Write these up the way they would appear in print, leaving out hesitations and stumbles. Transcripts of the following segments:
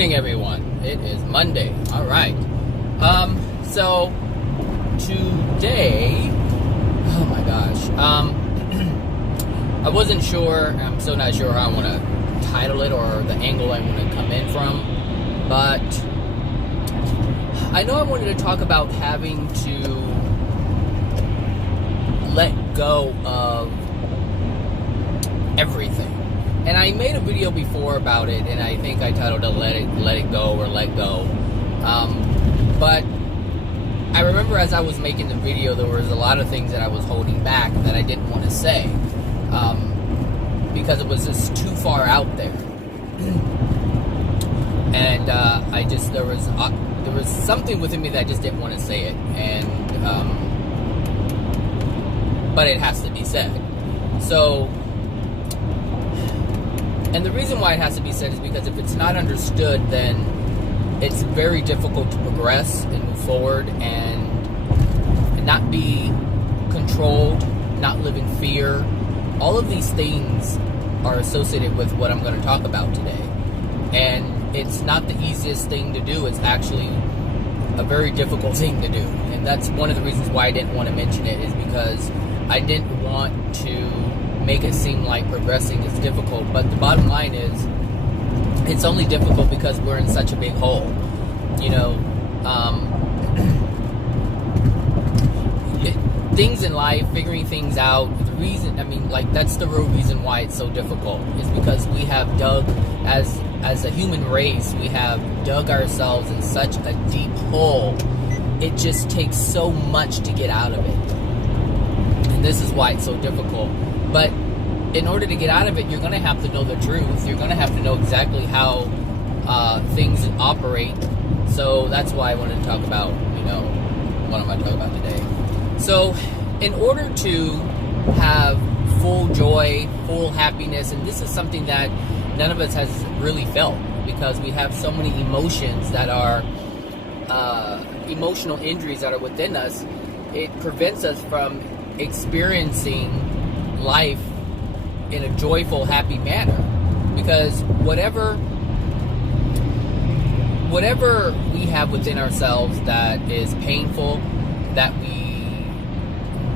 morning, everyone. It is Monday. All right. So today, oh my gosh. I wasn't sure. I'm still not sure how I want to title it or the angle I want to come in from, but I know I wanted to talk about having to let go of everything. And I made a video before about it, and I think I titled it Let It Go or Let Go. But I remember as I was making the video, there was a lot of things that I was holding back that I didn't want to say, because it was just too far out there. And there was something within me that just didn't want to say it, but it has to be said. So, and the reason why it has to be said is because if it's not understood, then it's very difficult to progress and move forward and not be controlled, not live in fear. All of these things are associated with what I'm going to talk about today. And it's not the easiest thing to do. It's actually a very difficult thing to do. And that's one of the reasons why I didn't want to mention it, is because I didn't want to make it seem like progressing is difficult. But the bottom line is, it's only difficult because we're in such a big hole. Things in life, figuring things out, that's the real reason why it's so difficult, is because we have dug, as a human race, we have dug ourselves in such a deep hole. It just takes so much to get out of it. And this is why it's so difficult. But in order to get out of it, you're going to have to know the truth. You're going to have to know exactly how things operate. So that's why I wanted to talk about, what I'm going to talk about today. So in order to have full joy, full happiness, and this is something that none of us has really felt, because we have so many emotions that are emotional injuries that are within us. It prevents us from experiencing life in a joyful, happy manner, because whatever we have within ourselves that is painful, that we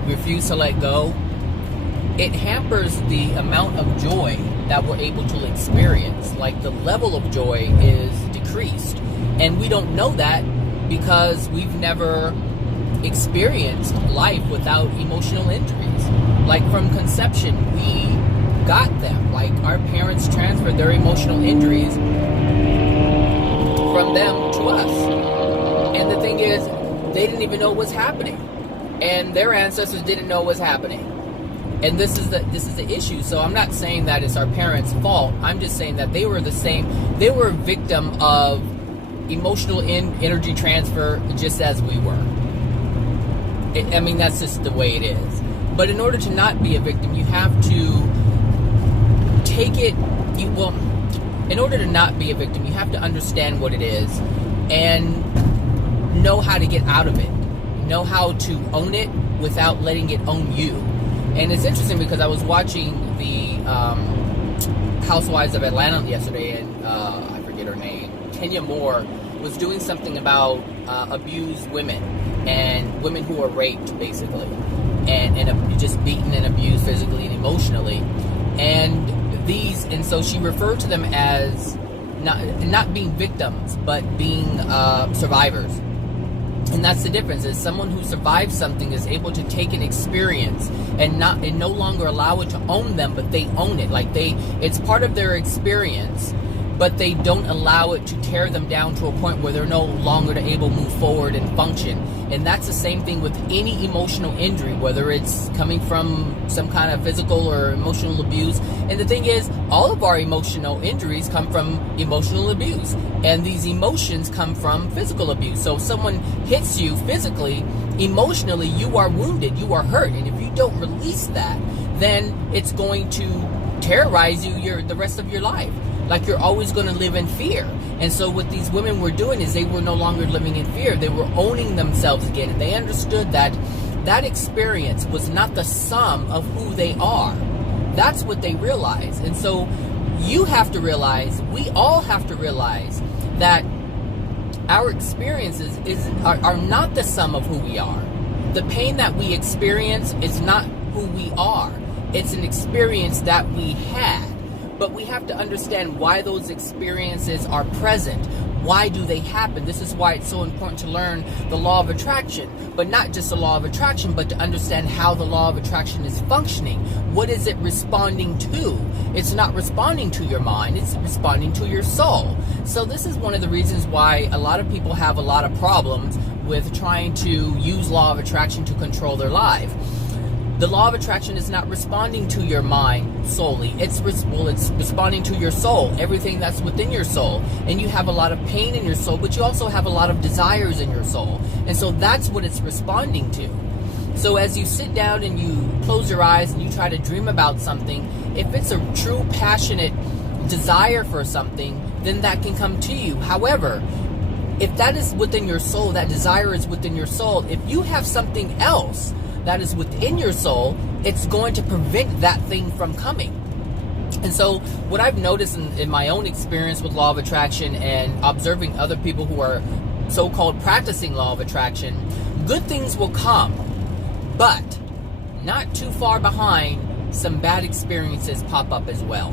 refuse to let go, it hampers the amount of joy that we're able to experience. Like, the level of joy is decreased, and we don't know that because we've never experienced life without emotional injuries. Like, from conception, we got them. Like, our parents transferred their emotional injuries from them to us. And the thing is, they didn't even know what was happening, and their ancestors didn't know what was happening. And this is the issue. So I'm not saying that it's our parents' fault. I'm just saying that they were the same. They were a victim of emotional energy transfer just as we were. That's just the way it is. But in order to not be a victim, you have to take it. In order to not be a victim, you have to understand what it is and know how to get out of it. Know how to own it without letting it own you. And it's interesting because I was watching the Housewives of Atlanta yesterday, and I forget her name. Kenya Moore was doing something about abused women and women who are raped, basically, and just beaten and abused physically and emotionally. And so she referred to them as not being victims, but being survivors. And that's the difference, is someone who survives something is able to take an experience and no longer allow it to own them, but they own it. Like, it's part of their experience, but they don't allow it to tear them down to a point where they're no longer able to move forward and function. And that's the same thing with any emotional injury, whether it's coming from some kind of physical or emotional abuse. And the thing is, all of our emotional injuries come from emotional abuse, and these emotions come from physical abuse. So if someone hits you physically, emotionally, you are wounded, you are hurt, and if you don't release that, then it's going to terrorize you the rest of your life. Like, you're always going to live in fear. And so what these women were doing is they were no longer living in fear. They were owning themselves again. And they understood that that experience was not the sum of who they are. That's what they realized. And so you have to realize, we all have to realize that our experiences are not the sum of who we are. The pain that we experience is not who we are. It's an experience that we had. But we have to understand why those experiences are present. Why do they happen? This is why it's so important to learn the law of attraction. But not just the law of attraction, but to understand how the law of attraction is functioning. What is it responding to? It's not responding to your mind. It's responding to your soul. So this is one of the reasons why a lot of people have a lot of problems with trying to use law of attraction to control their life. The law of attraction is not responding to your mind solely. It's responding to your soul, everything that's within your soul. And you have a lot of pain in your soul, but you also have a lot of desires in your soul. And so that's what it's responding to. So as you sit down and you close your eyes and you try to dream about something, if it's a true passionate desire for something, then that can come to you. However, if that is within your soul, that desire is within your soul, if you have something else that is within your soul, it's going to prevent that thing from coming. And so what I've noticed in my own experience with law of attraction and observing other people who are so-called practicing law of attraction, good things will come, but not too far behind, some bad experiences pop up as well.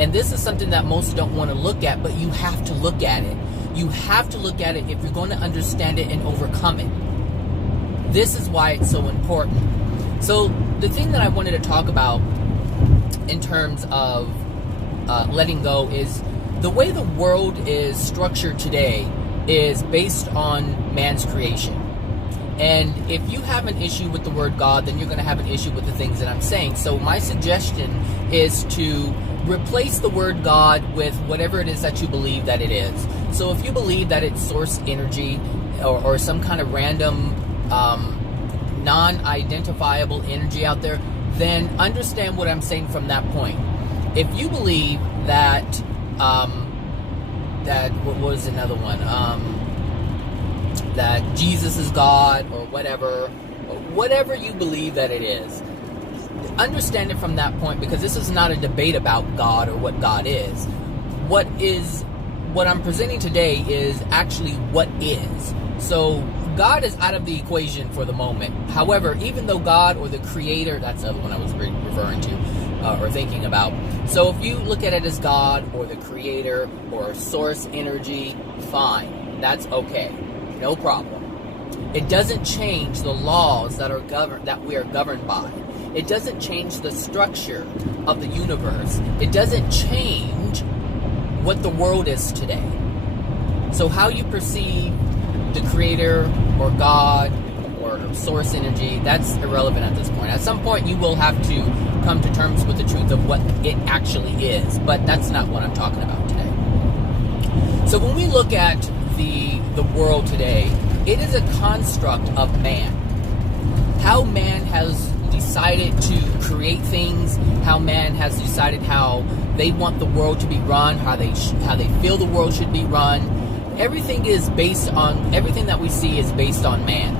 And this is something that most don't want to look at, but you have to look at it. You have to look at it if you're going to understand it and overcome it. This is why it's so important. So the thing that I wanted to talk about in terms of letting go is the way the world is structured today is based on man's creation. And if you have an issue with the word God, then you're going to have an issue with the things that I'm saying. So my suggestion is to replace the word God with whatever it is that you believe that it is. So if you believe that it's source energy or some kind of random non-identifiable energy out there, then understand what I'm saying from that point. If you believe that what was another one, that Jesus is God or whatever you believe that it is, understand it from that point, because this is not a debate about God or what God is. What I'm presenting today is actually what is. So God is out of the equation for the moment. However, even though God or the Creator, that's the other one I was referring to or thinking about. So if you look at it as God or the Creator or source energy, fine. That's okay. No problem. It doesn't change the laws that we are governed by. It doesn't change the structure of the universe. It doesn't change what the world is today. So how you perceive the Creator or God or source energy, that's irrelevant at this point. At some point you will have to come to terms with the truth of what it actually is, but that's not what I'm talking about today. So when we look at the world today, it is a construct of man. How man has decided to create things, how man has decided how they want the world to be run, how they feel the world should be run. Everything that we see is based on man.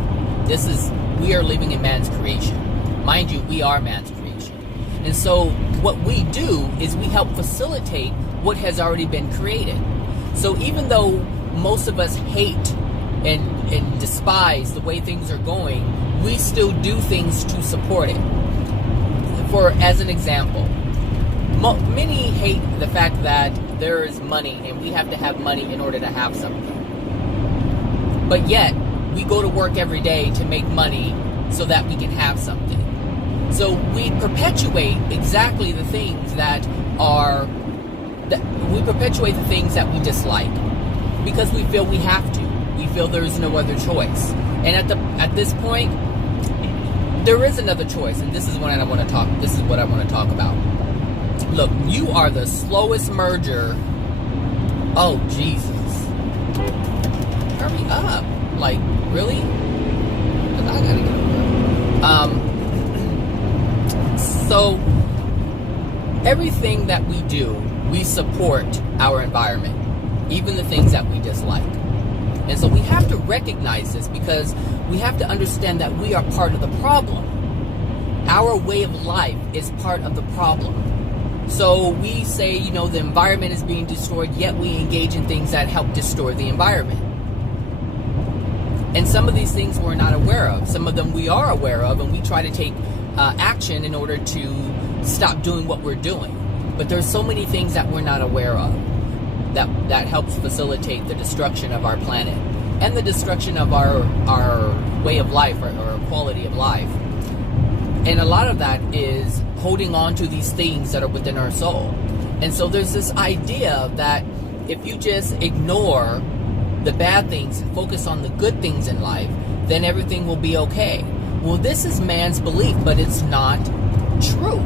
We are living in man's creation. Mind you, we are man's creation. And so what we do is we help facilitate what has already been created. So even though most of us hate and despise the way things are going, we still do things to support it. As an example, many hate the fact that there is money and we have to have money in order to have something. But yet, we go to work every day to make money so that we can have something. So we perpetuate exactly the things we perpetuate the things that we dislike because we feel we have to. We feel there's no other choice. And at this point, there is another choice, and this is what I want to talk about. Look, you are the slowest merger. Oh, Jesus. Hurry up. Like, really? Because I gotta get over it. So, everything that we do, we support our environment. Even the things that we dislike. And so we have to recognize this because we have to understand that we are part of the problem. Our way of life is part of the problem. So we say, the environment is being destroyed, yet we engage in things that help destroy the environment. And some of these things we're not aware of. Some of them we are aware of, and we try to take action in order to stop doing what we're doing. But there's so many things that we're not aware of that helps facilitate the destruction of our planet and the destruction of our way of life, or quality of life. And a lot of that is holding on to these things that are within our soul. And so there's this idea that if you just ignore the bad things and focus on the good things in life, then everything will be okay. Well, this is man's belief, but it's not true.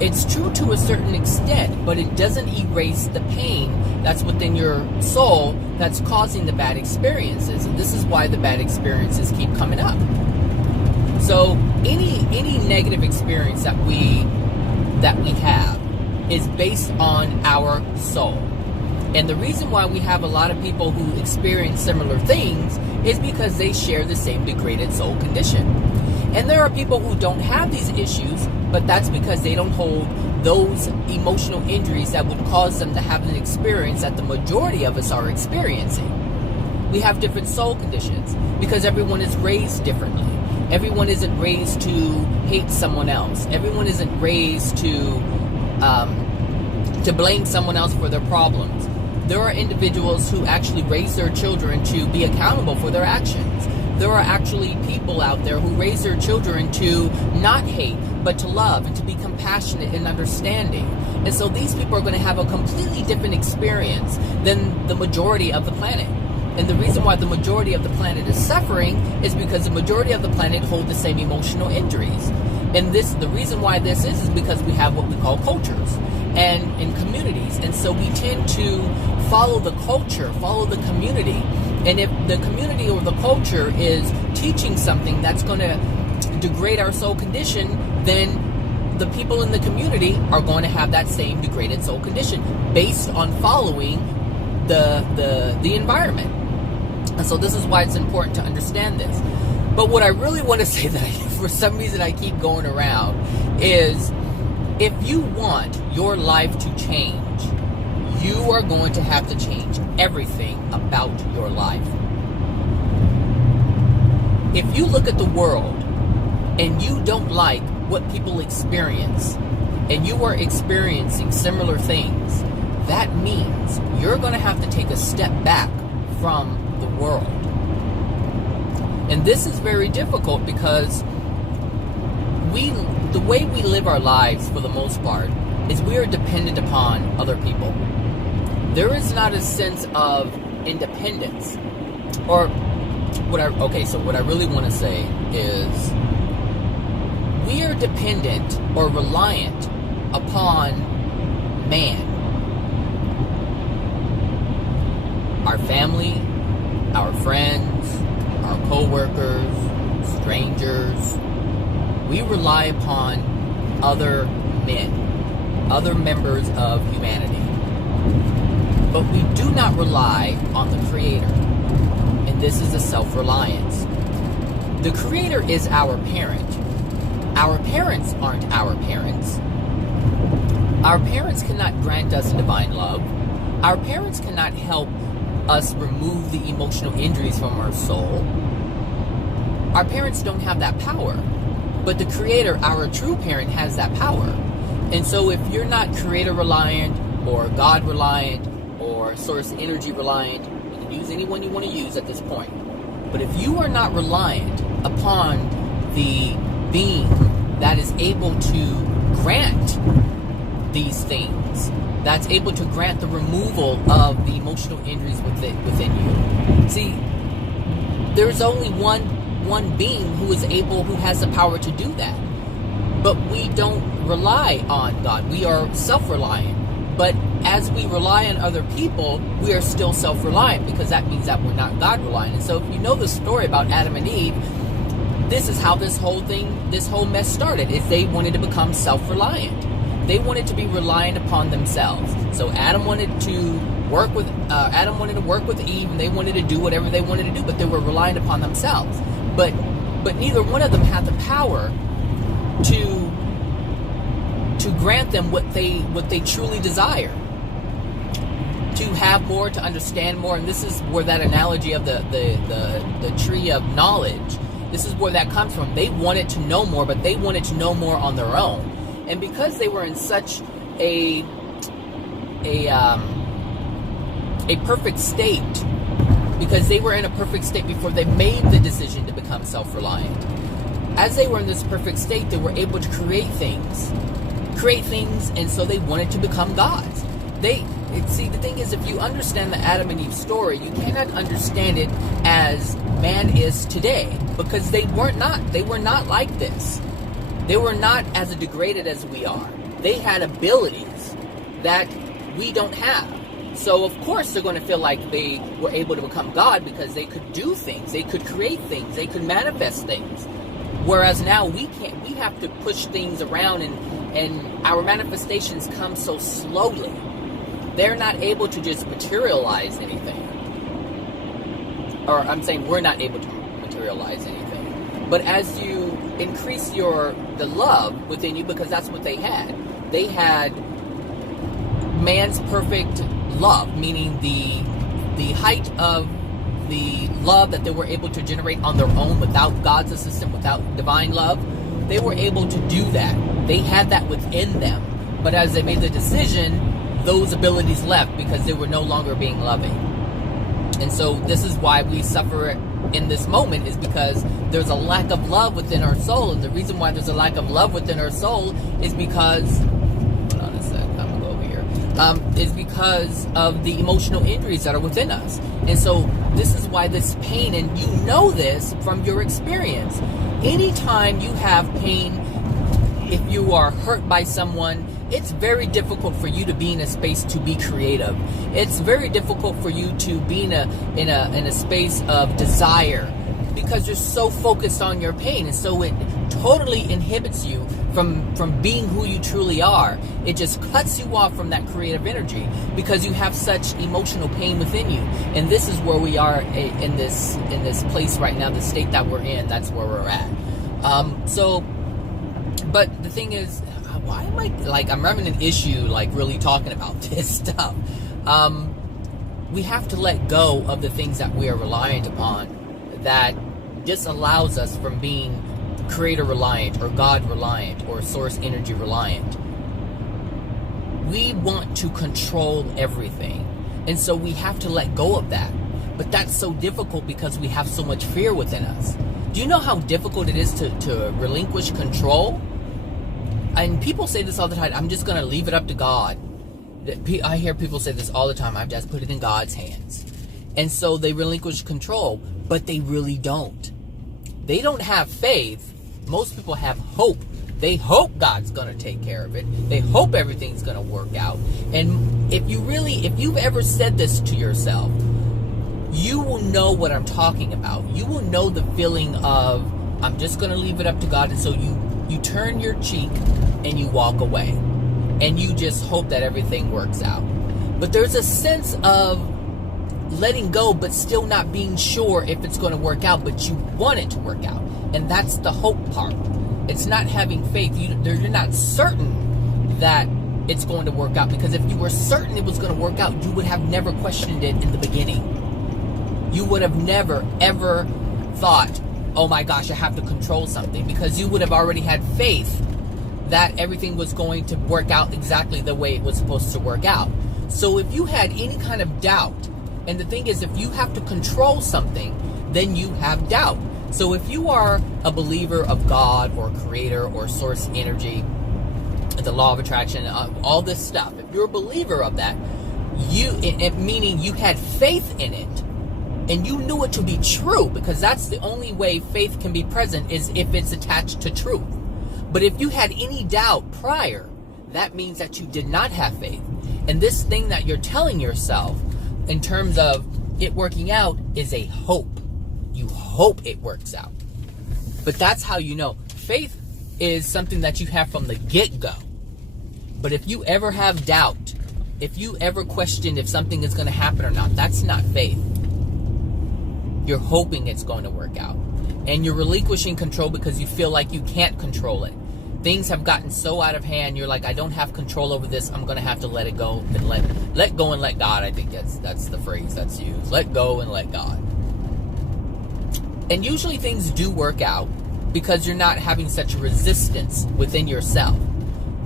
It's true to a certain extent, but it doesn't erase the pain that's within your soul that's causing the bad experiences. And this is why the bad experiences keep coming up. So any negative experience that we have is based on our soul. And the reason why we have a lot of people who experience similar things is because they share the same degraded soul condition. And there are people who don't have these issues, but that's because they don't hold those emotional injuries that would cause them to have an experience that the majority of us are experiencing. We have different soul conditions because everyone is raised differently. Everyone isn't raised to hate someone else. Everyone isn't raised to blame someone else for their problems. There are individuals who actually raise their children to be accountable for their actions. There are actually people out there who raise their children to not hate, but to love and to be compassionate and understanding. And so these people are going to have a completely different experience than the majority of the planet. And the reason why the majority of the planet is suffering is because the majority of the planet hold the same emotional injuries. And the reason why this is because we have what we call cultures and communities. And so we tend to follow the culture, follow the community. And if the community or the culture is teaching something that's going to degrade our soul condition, then the people in the community are going to have that same degraded soul condition based on following the environment. And so this is why it's important to understand this. But what I really want to say that for some reason I keep going around is, if you want your life to change, you are going to have to change everything about your life. If you look at the world and you don't like what people experience, and you are experiencing similar things, that means you're going to have to take a step back from the world. And this is very difficult because the way we live our lives for the most part is we are dependent upon other people. There is not a sense of independence. So what I really want to say is, we are dependent or reliant upon man. Our family, our friends, our co-workers, strangers. We rely upon other men, other members of humanity. But we do not rely on the Creator. And this is a self-reliance. The Creator is our parent. Our parents aren't our parents. Our parents cannot grant us divine love. Our parents cannot help us remove the emotional injuries from our soul. Our parents don't have that power. But the Creator, our true parent, has that power. And so if you're not Creator reliant or God reliant or source energy reliant, you can use anyone you want to use at this point. But if you are not reliant upon the being that is able to grant these things, that's able to grant the removal of the emotional injuries within you. See, there's only one being who has the power to do that. But we don't rely on God. We are self-reliant. But as we rely on other people, we are still self-reliant, because that means that we're not God-reliant. And so if you know the story about Adam and Eve, this is how this whole mess started, is they wanted to become self-reliant. They wanted to be reliant upon themselves. So Adam wanted to work with Eve, and they wanted to do whatever they wanted to do, but they were reliant upon themselves. But neither one of them had the power to to grant them what they truly desire. To have more, to understand more. And this is where that analogy of the tree of knowledge, this is where that comes from. They wanted to know more, but they wanted to know more on their own. And because they were in such a perfect state, because they were in a perfect state before they made the decision to become self-reliant. As they were in this perfect state, they were able to create things, and so they wanted to become gods. See, the thing is, if you understand the Adam and Eve story, you cannot understand it as man is today, because they were not like this. They were not as degraded as we are. They had abilities that we don't have. So of course they're going to feel like they were able to become God because they could do things, they could create things, they could manifest things. Whereas now we can't. We have to push things around, and our manifestations come so slowly. They're not able to just materialize anything. Or I'm saying we're not able to materialize anything. But as you increase the love within you, because that's what they had. They had man's perfect love, meaning the height of the love that they were able to generate on their own without God's assistance, without divine love. They were able to do that. They had that within them. But as they made the decision, those abilities left because they were no longer being loving. And so this is why we suffer in this moment, is because there's a lack of love within our soul. And the reason why there's a lack of love within our soul is because, hold on a sec, I'm gonna go over here, is because of the emotional injuries that are within us. And so this is why this pain, and you know this from your experience, anytime you have pain, if you are hurt by someone, it's very difficult for you to be in a space to be creative. It's very difficult for you to be in a space of desire, because you're so focused on your pain, and so it totally inhibits you from being who you truly are. It just cuts you off from that creative energy because you have such emotional pain within you. And this is where we are in this place right now, the state that we're in. That's where we're at. But the thing is, why am I'm having an issue really talking about this stuff. We have to let go of the things that we are reliant upon that disallows us from being creator reliant or God reliant or source energy reliant. We want to control everything, and so we have to let go of that. But that's so difficult because we have so much fear within us. Do you know how difficult it is to relinquish control? And people say this all the time, I'm just going to leave it up to God. I hear people say this all the time, I've just put it in God's hands. And so they relinquish control, but they really don't. They don't have faith. Most people have hope. They hope God's going to take care of it. They hope everything's going to work out. And if you've ever said this to yourself, you will know what I'm talking about. You will know the feeling of, I'm just going to leave it up to God. And so you turn your cheek and you walk away. And you just hope that everything works out. But there's a sense of letting go, but still not being sure if it's going to work out, but you want it to work out. And that's the hope part. It's not having faith. You're not certain that it's going to work out, because if you were certain it was going to work out, you would have never questioned it in the beginning. You would have never, ever thought, oh my gosh, I have to control something, because you would have already had faith that everything was going to work out exactly the way it was supposed to work out. So if you had any kind of doubt, and the thing is, if you have to control something, then you have doubt. So if you are a believer of God or creator or source energy, the law of attraction, all this stuff, if you're a believer of that, meaning you had faith in it, and you knew it to be true, because that's the only way faith can be present, is if it's attached to truth. But if you had any doubt prior, that means that you did not have faith. And this thing that you're telling yourself in terms of it working out is a hope. You hope it works out. But that's how you know. Faith is something that you have from the get-go. But if you ever have doubt, if you ever question if something is going to happen or not, that's not faith. You're hoping it's going to work out. And you're relinquishing control because you feel like you can't control it. things have gotten so out of hand, you're like, I don't have control over this, I'm going to have to let it go, and let go and let God. I think that's the phrase that's used. Let go and let God. And usually things do work out because you're not having such a resistance within yourself.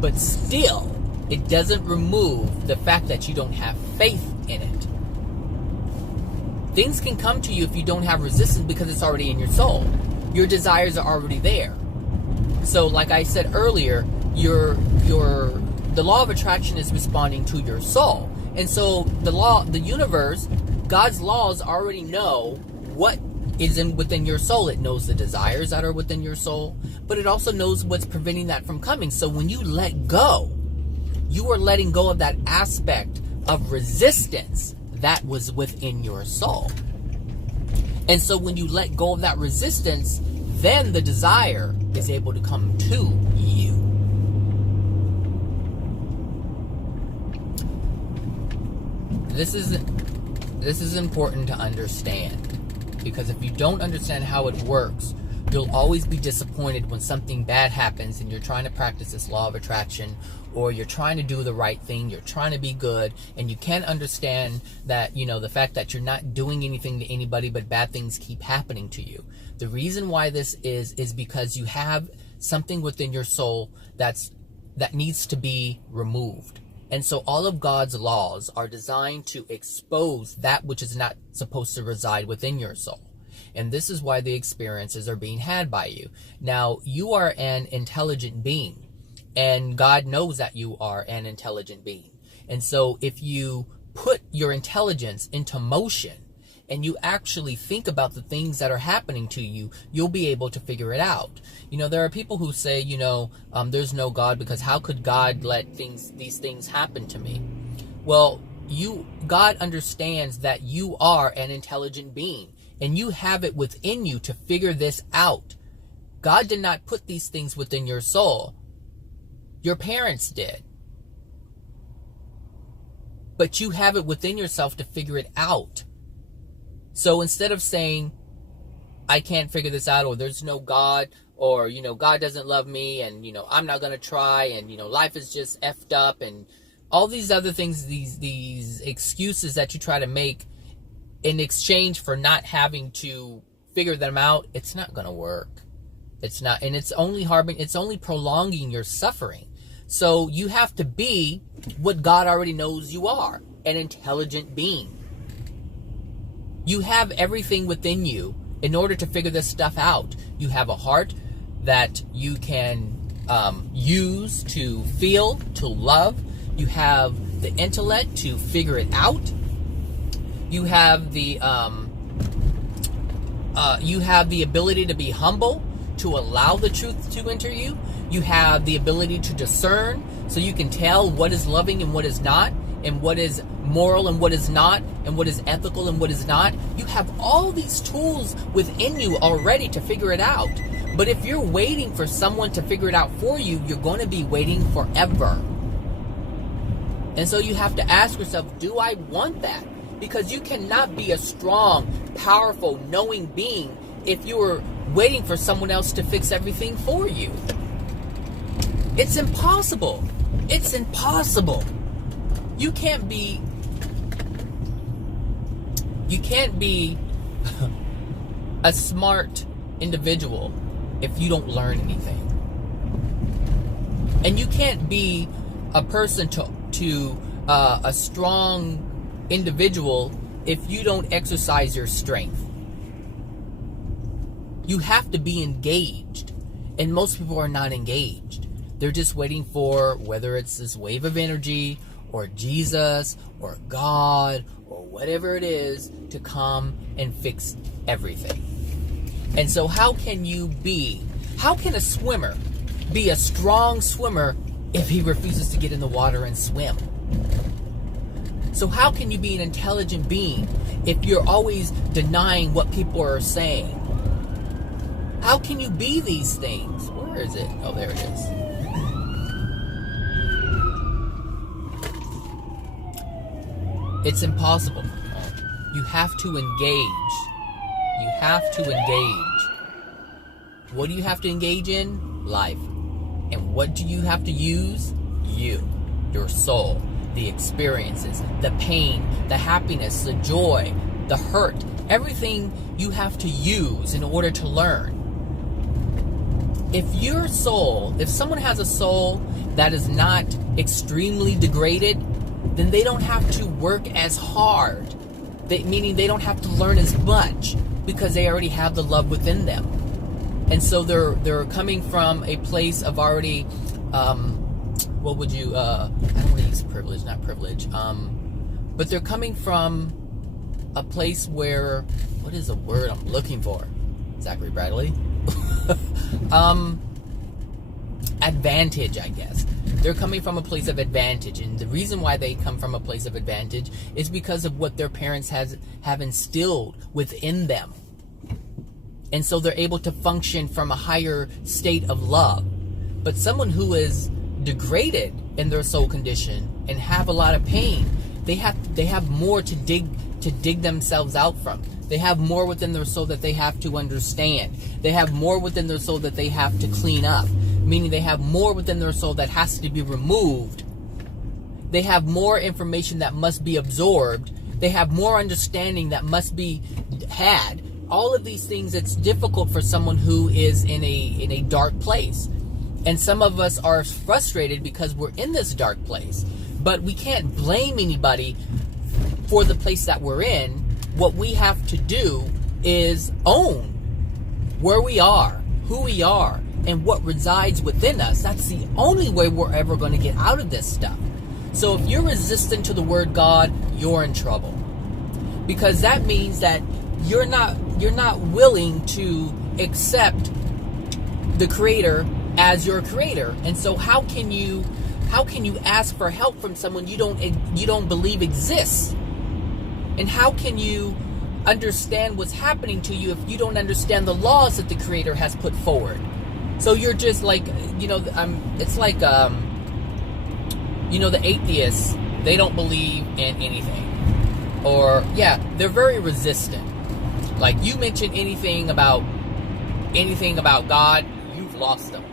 But still, it doesn't remove the fact that you don't have faith in it. Things can come to you if you don't have resistance because it's already in your soul. Your desires are already there. So like I said earlier, the law of attraction is responding to your soul. And so the universe, God's laws already know what is within your soul. It knows the desires that are within your soul, but it also knows what's preventing that from coming. So when you let go, you are letting go of that aspect of resistance that was within your soul. And so when you let go of that resistance, then the desire is able to come to you. This is important to understand, because if you don't understand how it works, you'll always be disappointed when something bad happens and you're trying to practice this law of attraction, or you're trying to do the right thing, you're trying to be good, and you can't understand that, the fact that you're not doing anything to anybody, but bad things keep happening to you. The reason why this is because you have something within your soul that needs to be removed. And so all of God's laws are designed to expose that which is not supposed to reside within your soul. And this is why the experiences are being had by you. Now, you are an intelligent being, and God knows that you are an intelligent being. And so if you put your intelligence into motion and you actually think about the things that are happening to you, you'll be able to figure it out. There are people who say, there's no God because how could God let these things happen to me? Well, God understands that you are an intelligent being, and you have it within you to figure this out. God did not put these things within your soul. Your parents did. But you have it within yourself to figure it out. So instead of saying, I can't figure this out, or there's no God, or, God doesn't love me, and, I'm not going to try, and, life is just effed up, and all these other things, these excuses that you try to make in exchange for not having to figure them out, it's not going to work. It's not, and it's only prolonging your suffering. So you have to be what God already knows you are, an intelligent being. You have everything within you in order to figure this stuff out. You have a heart that you can use to feel, to love. You have the intellect to figure it out. You have the ability to be humble, to allow the truth to enter you. You have the ability to discern, so you can tell what is loving and what is not, and what is moral and what is not, and what is ethical and what is not. You have all these tools within you already to figure it out. But if you're waiting for someone to figure it out for you, you're going to be waiting forever. And so you have to ask yourself, do I want that? Because you cannot be a strong, powerful, knowing being if you're waiting for someone else to fix everything for you. It's impossible. It's impossible. You can't be a smart individual if you don't learn anything. And you can't be a person to a strong individual if you don't exercise your strength. You have to be engaged, and most people are not engaged. They're just waiting for whether it's this wave of energy or Jesus or God or whatever it is to come and fix everything. And so how can a swimmer be a strong swimmer if he refuses to get in the water and swim? So how can you be an intelligent being if you're always denying what people are saying? How can you be these things? Where is it? Oh, there it is. It's impossible. You have to engage. You have to engage. What do you have to engage in? Life. And what do you have to use? Your soul, the experiences, the pain, the happiness, the joy, the hurt, everything you have to use in order to learn. If someone has a soul that is not extremely degraded, then they don't have to work as hard. Meaning they don't have to learn as much because they already have the love within them. And so they're coming from a place of already, what would you, I don't want to use privilege, not privilege, but they're coming from a place where, what is the word I'm looking for? Zachary Bradley? Advantage, I guess. They're coming from a place of advantage, and the reason why they come from a place of advantage is because of what their parents have instilled within them. And so they're able to function from a higher state of love. But someone who is degraded in their soul condition and have a lot of pain, they have more to dig themselves out from. They have more within their soul that they have to understand. They have more within their soul that they have to clean up. Meaning they have more within their soul that has to be removed. They have more information that must be absorbed. They have more understanding that must be had. All of these things, it's difficult for someone who is in a dark place. And some of us are frustrated because we're in this dark place. But we can't blame anybody for the place that we're in. What we have to do is own where we are, who we are, and what resides within us. That's the only way we're ever going to get out of this stuff. So if you're resistant to the word God, you're in trouble. Because that means that you're not willing to accept the Creator as your Creator. And so how can you ask for help from someone you don't believe exists? And how can you understand what's happening to you if you don't understand the laws that the Creator has put forward? So you're just like, it's like, the atheists, they don't believe in anything. Or, they're very resistant. Like, you mention anything about God, you've lost them.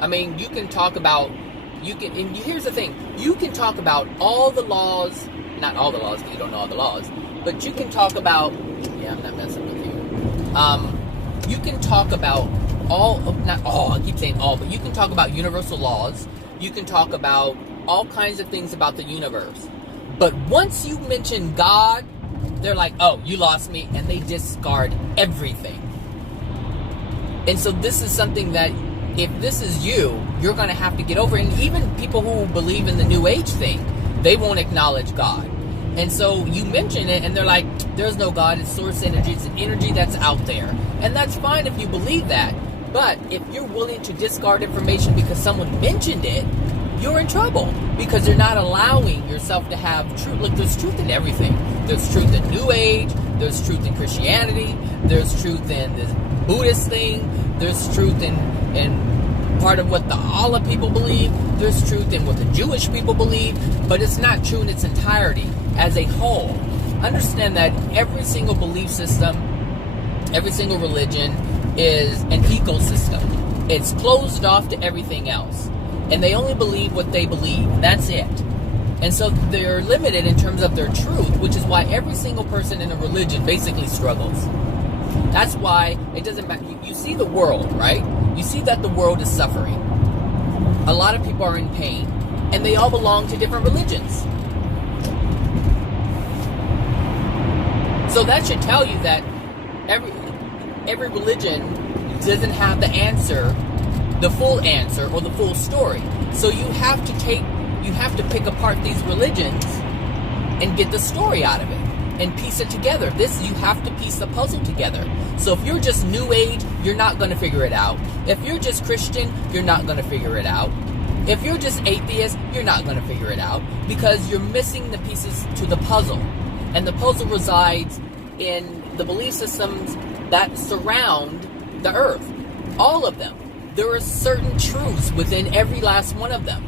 I mean, you can talk about, and here's the thing, you can talk about all the laws, not all the laws, because you don't know all the laws, but you can talk about, I'm not messing with you. You can talk about not all, I keep saying all, but you can talk about universal laws. You can talk about all kinds of things about the universe. But once you mention God, they're like, oh, you lost me, and they discard everything. And so this is something that, if this is you're going to have to get over. And even people who believe in the New Age thing, they won't acknowledge God. And so you mention it, and they're like, there's no God, it's source energy, it's an energy that's out there. And that's fine if you believe that. But if you're willing to discard information because someone mentioned it, you're in trouble. Because you're not allowing yourself to have truth. Look, there's truth in everything. There's truth in New Age. There's truth in Christianity. There's truth in this Buddhist thing. There's truth in part of what the Allah people believe. There's truth in what the Jewish people believe. But it's not true in its entirety as a whole. Understand that every single belief system, every single religion is an ecosystem. It's closed off to everything else. And they only believe what they believe. That's it. And so they're limited in terms of their truth, which is why every single person in a religion basically struggles. That's why it doesn't matter. You see the world, right? You see that the world is suffering. A lot of people are in pain. And they all belong to different religions. So that should tell you that every religion doesn't have the answer, the full answer, or the full story. So you have to pick apart these religions and get the story out of it and piece it together. You have to piece the puzzle together. So if you're just New Age, you're not going to figure it out. If you're just Christian, you're not going to figure it out. If you're just atheist, you're not going to figure it out because you're missing the pieces to the puzzle. And the puzzle resides in the belief systems that surround the earth. All of them. There are certain truths within every last one of them.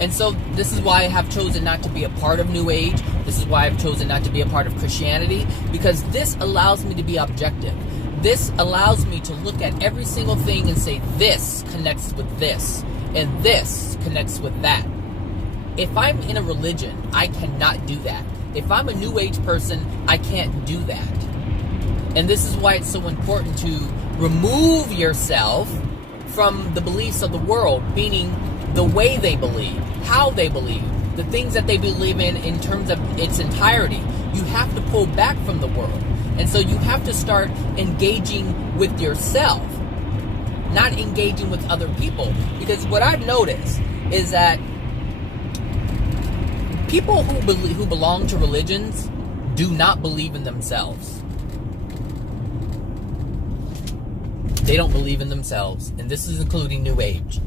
And so this is why I have chosen not to be a part of New Age. This is why I've chosen not to be a part of Christianity. Because this allows me to be objective. This allows me to look at every single thing and say, this connects with this. And this connects with that. If I'm in a religion, I cannot do that. If I'm a New Age person, I can't do that. And this is why it's so important to remove yourself from the beliefs of the world, meaning the way they believe, how they believe, the things that they believe in terms of its entirety. You have to pull back from the world. And so you have to start engaging with yourself, not engaging with other people. Because what I've noticed is that people who belong to religions do not believe in themselves. They don't believe in themselves. And this is including New Age.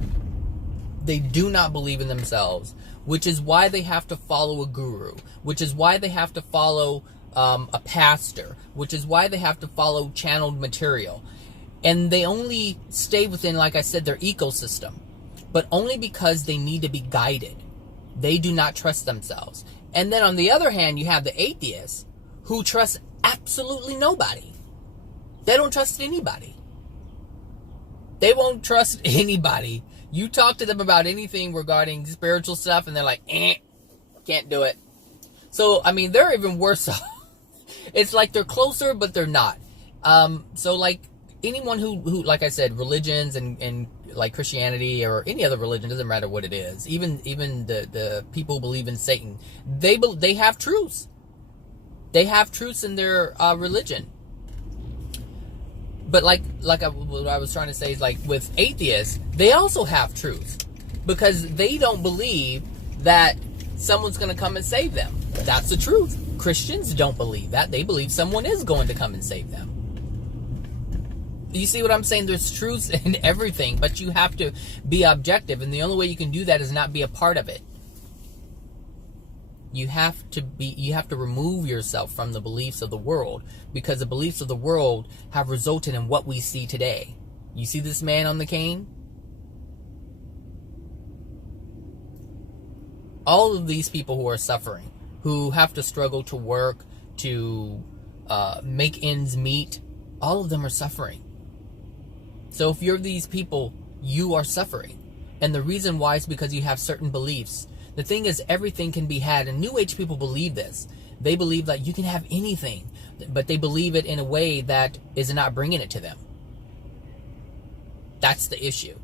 They do not believe in themselves, which is why they have to follow a guru, which is why they have to follow a pastor, which is why they have to follow channeled material. And they only stay within, like I said, their ecosystem, but only because they need to be guided. They do not trust themselves. And then on the other hand, you have the atheists who trust absolutely nobody. They don't trust anybody. They won't trust anybody. You talk to them about anything regarding spiritual stuff and they're like, can't do it. So, I mean, they're even worse off. It's like they're closer, but they're not. So like anyone who like I said, religions and like Christianity or any other religion, doesn't matter what it is. Even the people who believe in Satan, they have truths. They have truths in their religion. But what I was trying to say is, like, with atheists, they also have truths, because they don't believe that someone's going to come and save them. That's the truth. Christians don't believe that. They believe someone is going to come and save them. You see what I'm saying? There's truths in everything, but you have to be objective, and the only way you can do that is not be a part of it. You have to remove yourself from the beliefs of the world, because the beliefs of the world have resulted in what we see today. You see this man on the cane? All of these people who are suffering, who have to struggle to work, to make ends meet, all of them are suffering. So if you're these people, you are suffering. And the reason why is because you have certain beliefs. The thing is, everything can be had, and New Age people believe this. They believe that you can have anything, but they believe it in a way that is not bringing it to them. That's the issue.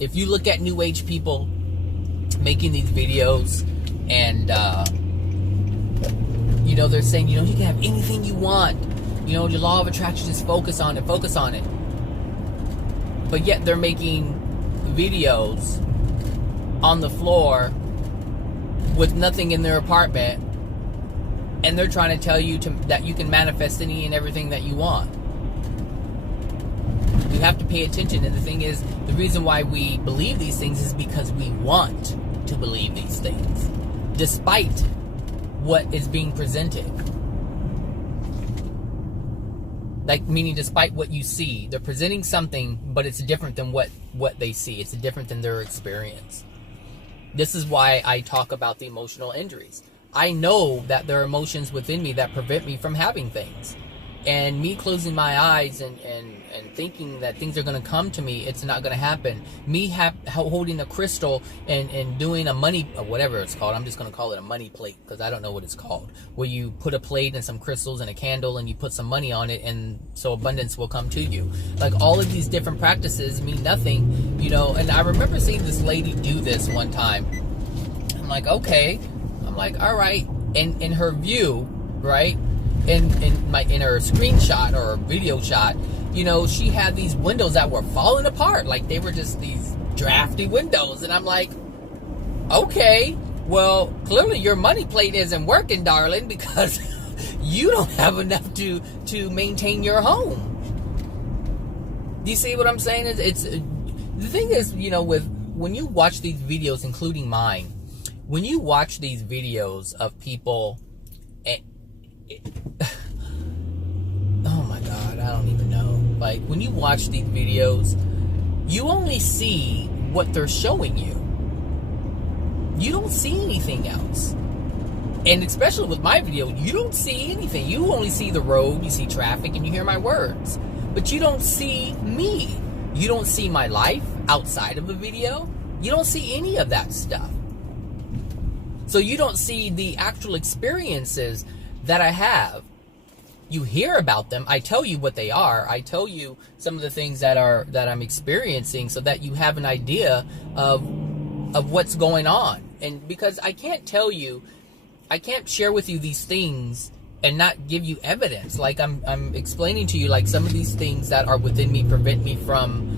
If you look at New Age people making these videos, and they're saying, you can have anything you want. Your law of attraction, just focus on it. But yet they're making videos on the floor with nothing in their apartment, and they're trying to tell you that you can manifest any and everything that you want. You have to pay attention. And the thing is, the reason why we believe these things is because we want to believe these things, despite what is being presented. Like, meaning despite what you see. They're presenting something, but it's different than what they see. It's different than their experience. This is why I talk about the emotional injuries. I know that there are emotions within me that prevent me from having things. And me closing my eyes and thinking that things are going to come to me, it's not going to happen. Me holding a crystal and doing a money, whatever it's called, I'm just going to call it a money plate, because I don't know what it's called, where you put a plate and some crystals and a candle and you put some money on it, and so abundance will come to you. Like, all of these different practices mean nothing, and I remember seeing this lady do this one time. I'm like, okay. I'm like, all right. And in her view, right, in her screenshot or video shot, she had these windows that were falling apart. Like, they were just these drafty windows. And I'm like, okay, well, clearly your money plate isn't working, darling, because you don't have enough to maintain your home. Do you see what I'm saying? It's the thing is, when you watch these videos, including mine, when you watch these videos of people, oh my God, I don't even know. Like, when you watch these videos, you only see what they're showing you. You don't see anything else. And especially with my video, you don't see anything. You only see the road, you see traffic, and you hear my words. But you don't see me. You don't see my life outside of a video. You don't see any of that stuff. So you don't see the actual experiences that I have. You hear about them. I tell you what they are. I tell you some of the things that I'm experiencing so that you have an idea of what's going on. And because I can't share with you these things and not give you evidence. Like I'm explaining to you, like, some of these things that are within me prevent me from,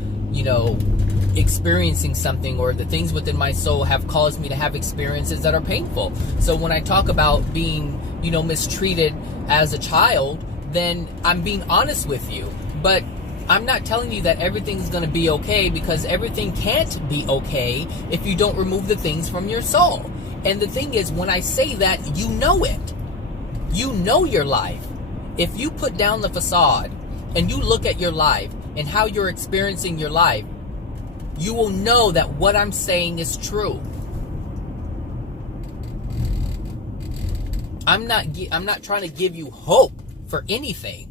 experiencing something, or the things within my soul have caused me to have experiences that are painful. So when I talk about being, mistreated as a child, then I'm being honest with you. But I'm not telling you that everything's going to be okay, because everything can't be okay if you don't remove the things from your soul. And the thing is, when I say that, you know it. You know your life. If you put down the facade and you look at your life and how you're experiencing your life, you will know that what I'm saying is true. I'm not trying to give you hope for anything.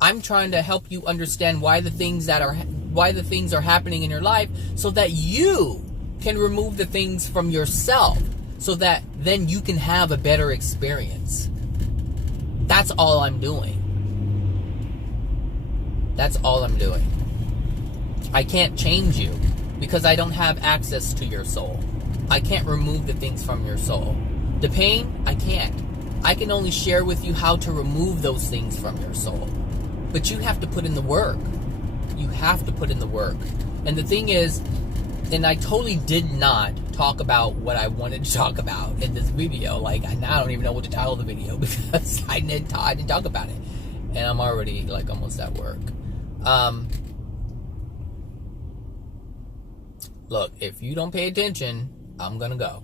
I'm trying to help you understand why the things are happening in your life, so that you can remove the things from yourself, so that then you can have a better experience. That's all I'm doing. That's all I'm doing. I can't change you because I don't have access to your soul. I can't remove the things from your soul. The pain, I can't. I can only share with you how to remove those things from your soul. But you have to put in the work. You have to put in the work. And the thing is, and I totally did not talk about what I wanted to talk about in this video. Like, now I don't even know what to title the video, because I didn't talk about it. And I'm already, like, almost at work. Look, if you don't pay attention, I'm gonna go.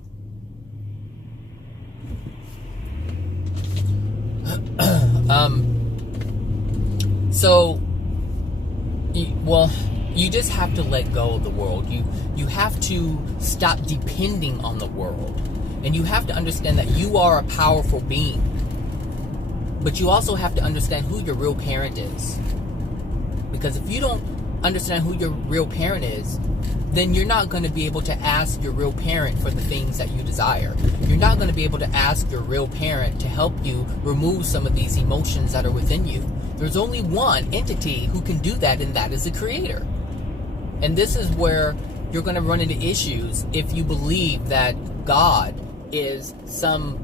You just have to let go of the world. You have to stop depending on the world. And you have to understand that you are a powerful being. But you also have to understand who your real parent is. Because if you don't understand who your real parent is, then you're not going to be able to ask your real parent for the things that you desire. You're not going to be able to ask your real parent to help you remove some of these emotions that are within you. There's only one entity who can do that, and that is the Creator. And this is where you're going to run into issues if you believe that God is some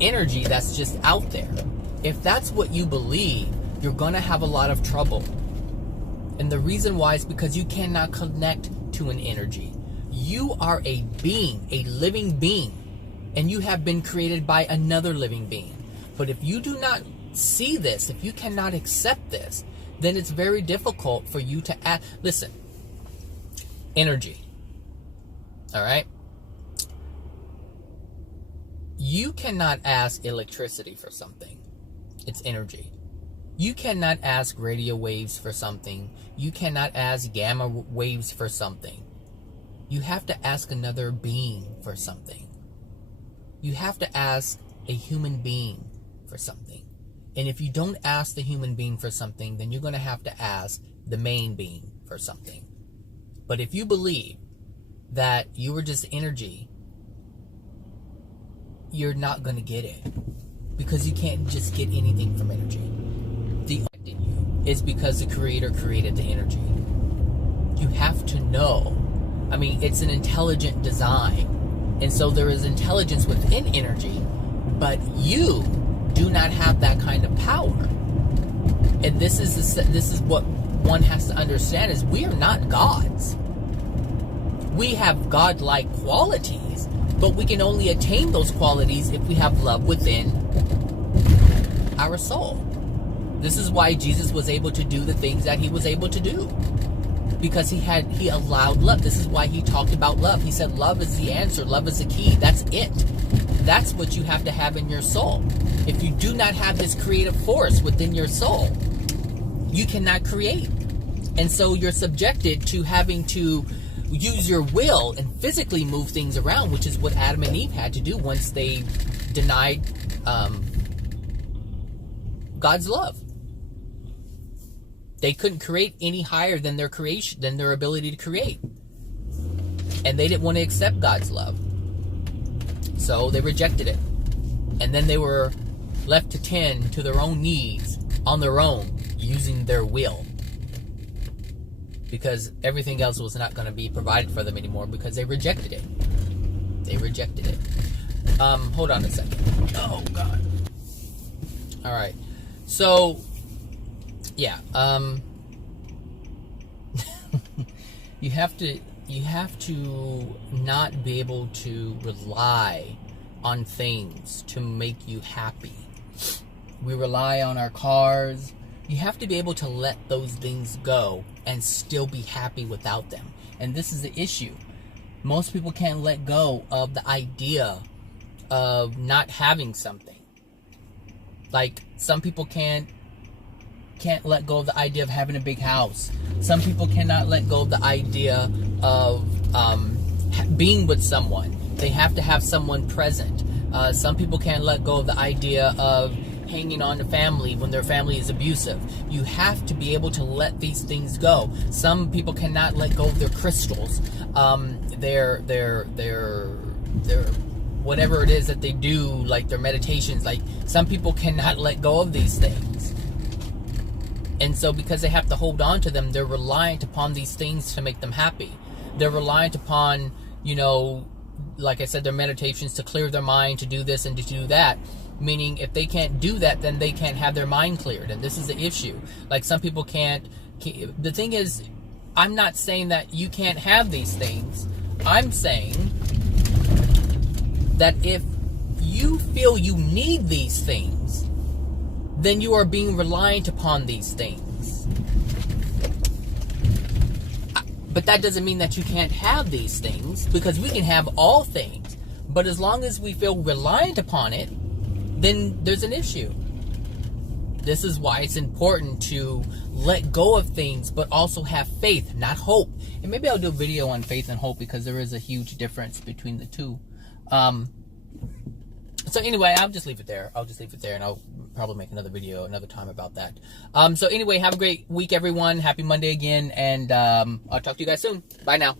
energy that's just out there. If that's what you believe, you're going to have a lot of trouble. And the reason why is because you cannot connect to an energy. You are a being, a living being, and you have been created by another living being. But if you do not see this, if you cannot accept this, then it's very difficult for you to act. Listen, energy. All right? You cannot ask electricity for something. It's energy. You cannot ask radio waves for something. You cannot ask gamma waves for something. You have to ask another being for something. You have to ask a human being for something. And if you don't ask the human being for something, then you're going to have to ask the main being for something. But if you believe that you are just energy, you're not going to get it. Because you can't just get anything from energy. The in you is because the Creator created the energy. You have to know. I mean, it's an intelligent design. And so there is intelligence within energy, but you do not have that kind of power. And this is what one has to understand, is we are not gods. We have godlike qualities, but we can only attain those qualities if we have love within our soul. This is why Jesus was able to do the things that he was able to do. Because he allowed love. This is why he talked about love. He said love is the answer. Love is the key. That's it. That's what you have to have in your soul. If you do not have this creative force within your soul, you cannot create. And so you're subjected to having to use your will and physically move things around, which is what Adam and Eve had to do once they denied God's love. They couldn't create any higher than their creation, than their ability to create. And they didn't want to accept God's love. So they rejected it. And then they were left to tend to their own needs on their own, using their will. Because everything else was not going to be provided for them anymore, because they rejected it. They rejected it. Hold on a second. Oh, God. All right. So, yeah. You have to not be able to rely on things to make you happy. We rely on our cars. You have to be able to let those things go and still be happy without them. And this is the issue. Most people can't let go of the idea of not having something. Like, some people can't let go of the idea of having a big house. Some people cannot let go of the idea of being with someone. They have to have someone present. Some people can't let go of the idea of hanging on to family when their family is abusive. You have to be able to let these things go. Some people cannot let go of their crystals, their whatever it is that they do, like their meditations. Like, some people cannot let go of these things. And so because they have to hold on to them, they're reliant upon these things to make them happy. They're reliant upon, like I said, their meditations to clear their mind, to do this and to do that. Meaning, if they can't do that, then they can't have their mind cleared. And this is the issue. Like, some people can't. The thing is, I'm not saying that you can't have these things. I'm saying that if you feel you need these things, then you are being reliant upon these things. But that doesn't mean that you can't have these things, because we can have all things. But as long as we feel reliant upon it, then there's an issue. This is why it's important to let go of things, but also have faith, not hope. And maybe I'll do a video on faith and hope, because there is a huge difference between the two. So anyway, I'll just leave it there. And I'll probably make another video another time about that. So anyway, have a great week, everyone. Happy Monday again. And I'll talk to you guys soon. Bye now.